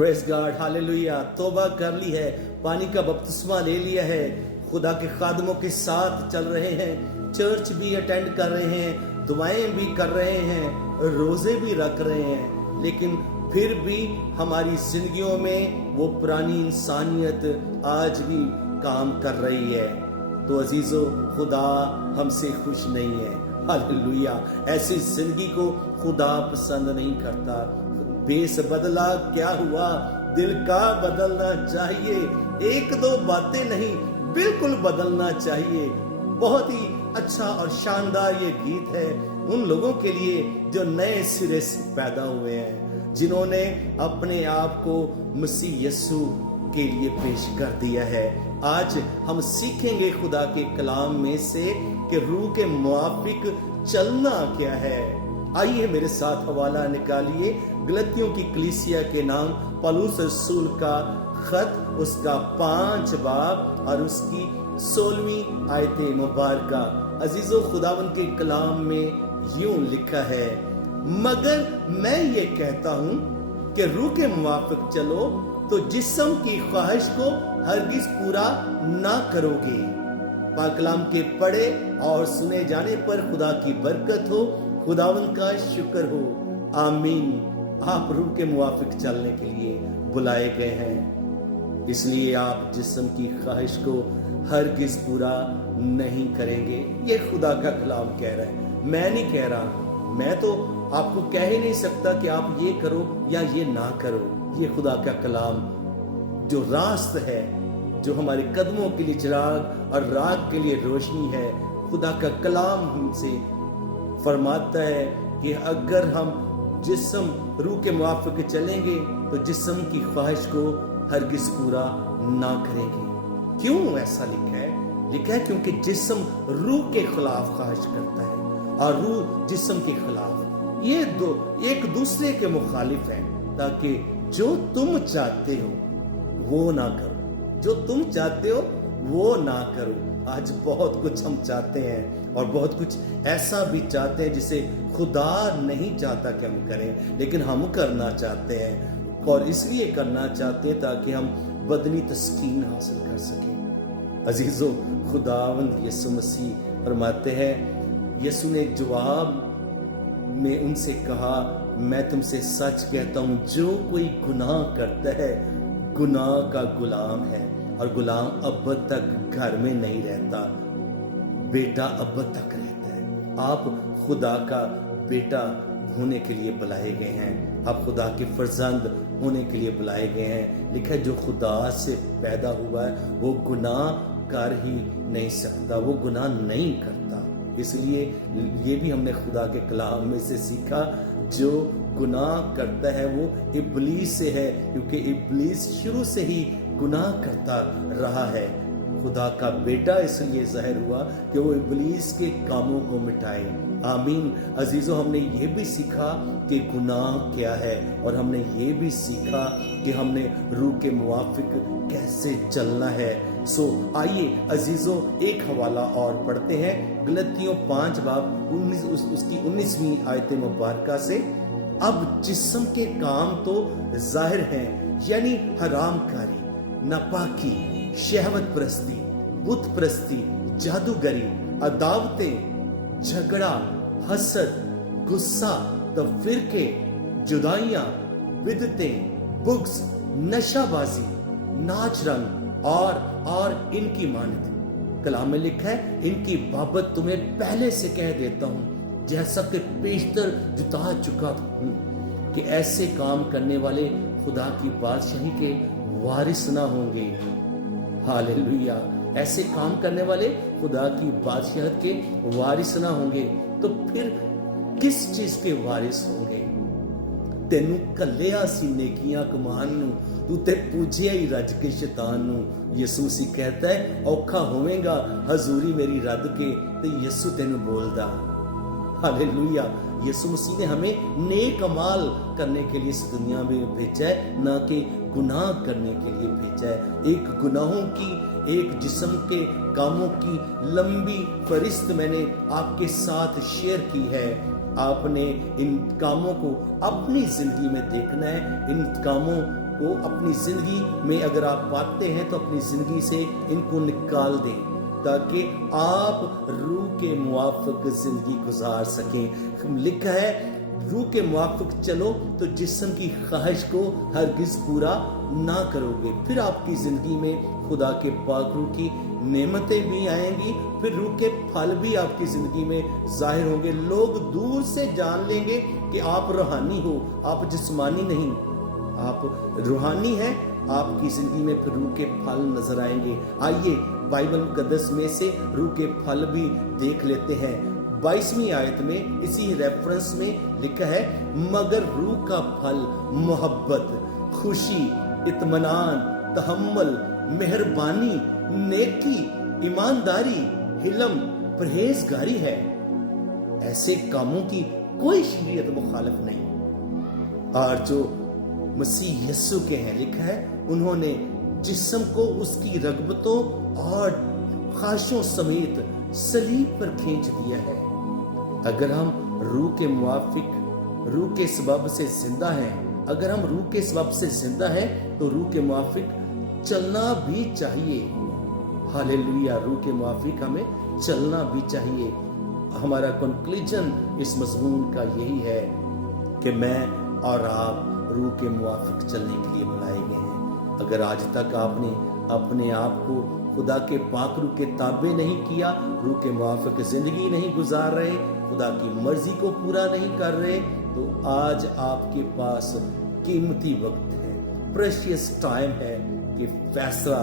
Praise God, hallelujah. तौबा कर ली है, पानी का बपतिस्मा ले लिया है, खुदा के खादमों के साथ चल रहे हैं, चर्च भी अटेंड कर रहे हैं, दुआएं भी कर रहे हैं, रोजे भी रख रहे हैं, लेकिन फिर भी हमारी जिंदगियों में वो पुरानी इंसानियत आज भी काम कर रही है। तो अजीजों, खुदा हमसे खुश नहीं है। हालेलुया। ऐसी जिंदगी को खुदा पसंद नहीं करता। बेस बदला क्या हुआ, दिल का बदलना चाहिए। एक दो बातें नहीं, बिल्कुल बदलना चाहिए। बहुत ही अच्छा और शानदार ये गीत है उन लोगों के लिए जो नए सिरे से पैदा हुए हैं, जिन्होंने अपने आप को मसीह यीशु के लिए पेश कर दिया है। आज हम सीखेंगे खुदा के कलाम में से कि रूह के मुआफिक चलना क्या है। आइए मेरे साथ हवाला निकालिए गलतियों की कलीसिया के नाम पौलुस रसूल का खत, उसका 5 बाब और उसकी 16वीं आयत मुबारका। अजीजों, खुदावन के कलाम में यूं लिखा है, मगर मैं ये कहता हूं कि रूह के मुवाफिक चलो तो जिस्म की ख्वाहिश को हरगिज पूरा ना करोगे। पाक कलाम के पढ़े और सुने जाने पर खुदा की बरकत हो, खुदावन का शुक्र हो। आमीन। आप रूह के मुवाफिक चलने के लिए बुलाए गए हैं, इसलिए आप जिस्म की ख्वाहिश को हरगिज पूरा नहीं करेंगे। ये खुदा का कलाम कह रहा है, मैं नहीं कह रहा। मैं तो आपको कह ही नहीं सकता कि आप ये करो या ये ना करो। ये खुदा का कलाम जो रास्त है, जो हमारे कदमों के लिए चिराग और राह के लिए रोशनी है, खुदा का कलाम हमसे फरमाता है कि अगर हम जिस्म रूह के मुआफिक चलेंगे तो जिस्म की ख्वाहिश को हरगिज पूरा ना करेंगे। क्यों ऐसा लिखा है? लिखा है क्योंकि जिस्म रूह के खिलाफ ख्वाहिश करता है और रूह जिस्म के खिलाफ। ये दो एक दूसरे के मुखालिफ हैं, ताकि जो तुम चाहते हो वो ना करो, जो तुम चाहते हो वो ना करो। आज बहुत कुछ हम चाहते हैं और बहुत कुछ ऐसा भी चाहते हैं जिसे खुदा नहीं चाहता कि हम करें, लेकिन हम करना चाहते हैं और इसलिए करना चाहते हैं ताकि हम बदनी तस्कीन हासिल कर सकें। अजीजों, खुदावंद यीशु मसीह फरमाते हैं, यीशु ने एक जवाब में उनसे कहा, मैं तुमसे सच कहता हूं, जो कोई गुनाह करता है गुनाह का गुलाम है, और गुलाम अब तक घर में नहीं रहता, बेटा अब तक रहता है। आप खुदा का बेटा होने के लिए बुलाए गए हैं, आप खुदा के फर्जंद होने के लिए बुलाए गए हैं। लिखा है जो खुदा से पैदा हुआ है वो गुनाह कर ही नहीं सकता, वो गुनाह नहीं करता। इसलिए ये भी हमने खुदा के कलाम में से सीखा, जो गुनाह करता है वो इब्लीस से है, क्योंकि इब्लीस शुरू से ही गुनाह करता रहा है। खुदा का बेटा इसलिए ज़ाहिर हुआ कि वो इब्लीस के कामों को मिटाए। आमीन। अजीजों, हमने ये भी सीखा कि गुनाह क्या है, और हमने ये भी सीखा कि हमने रूह के मुवाफिक कैसे चलना है। सो आइए अजीजों, एक हवाला और पढ़ते हैं, गलतियों 5 बाब 19 उसकी 19वीं आयत मुबारका से। अब जिस्म के काम तो जाहिर हैं, यानी हरामकारी, नापाकी, शहवत परस्ती, बुत परस्ती, जादूगरी, अदावतें, झगड़ा, हसद, गुस्सा, तफरीके, जुदाइयां, बिदतें, बुग्स, नशाबाजी, नाच रंग और इनकी मानत। कलाम में लिखा है, इनकी बाबत तुम्हें पहले से कह देता हूं, जैसा कि पेशतर जुता चुका हूं, कि ऐसे काम करने वाले खुदा की बादशाही के वारिस ना होंगे। हालेलुया। ऐसे काम करने वाले खुदा की बादशाहत के वारिस ना होंगे, तो फिर किस चीज के वारिस होंगे? तेनू कलिया सी नेकियां कमान नू, तू ते पूजिया ही रज के शैतान नू। यीशु मसीह कहता है, औखा होवेगा हजूरी मेरी रद के, ते यीशु तेनू बोलदा। हालेलुया। यीशु मसीह ने हमें नेक अमाल करने के लिए इस दुनिया में भेजा है, ना कि गुनाह करने के लिए भेजा है। एक गुनाहों की, एक जिस्म के कामों की लंबी फरिस्त मैंने आपके साथ शेयर की है। आपने इन कामों को अपनी जिंदगी में देखना है, इन कामों को अपनी जिंदगी में अगर आप पाते हैं तो अपनी जिंदगी से इनको निकाल दें, ताकि आप रूह के मुआफिक जिंदगी गुजार सकें। लिखा है रूह के मुआफिक चलो तो जिस्म की ख्वाहिश को हरगिज पूरा ना करोगे। फिर आपकी जिंदगी में खुदा के पाक रूह की नेमतें भी आएंगी, फिर रूह के फल भी आपकी जिंदगी में जाहिर होंगे। लोग दूर से जान लेंगे कि आप रूहानी हो, आप जिस्मानी नहीं, आप रूहानी हैं। आपकी जिंदगी में फिर रूह के फल नजर आएंगे। आइए बाइबल मुकद्दस में से रूह के फल भी देख लेते हैं। 22वीं आयत में इसी रेफरेंस में लिखा है, मगर रूह का फल मोहब्बत, खुशी, इत्मीनान, तहम्मुल, मेहरबानी, नेकी, ईमानदारी, हिलम, परहेजगारी है। ऐसे कामों की कोई शरीयत मुखालिफ नहीं। और जो मसीह यीशु के हैं, लिखा है उन्होंने जिस्म को उसकी रगबतों और ख्वाहिशों समेत सलीब पर खींच दिया है। अगर हम रूह के मुआफिक, रूह के सबब से जिंदा हैं, अगर हम रूह के सबब से जिंदा हैं तो रूह के मुआफिक चलना भी चाहिए। हालेलुया, रूह के मुआफिक हमें चलना भी चाहिए। हमारा कंक्लूजन इस मजमून का यही है कि मैं और आप रूह के मुआफिक चलने के लिए बुलाए गए हैं। अगर आज तक आपने अपने आप को खुदा के पाक रूह के ताबे नहीं किया, रूह के मुआफिक जिंदगी नहीं गुजार रहे, खुदा की मर्जी को पूरा नहीं कर रहे, तो आज आपके पास कीमती वक्त है, प्रेशियस टाइम है कि फैसला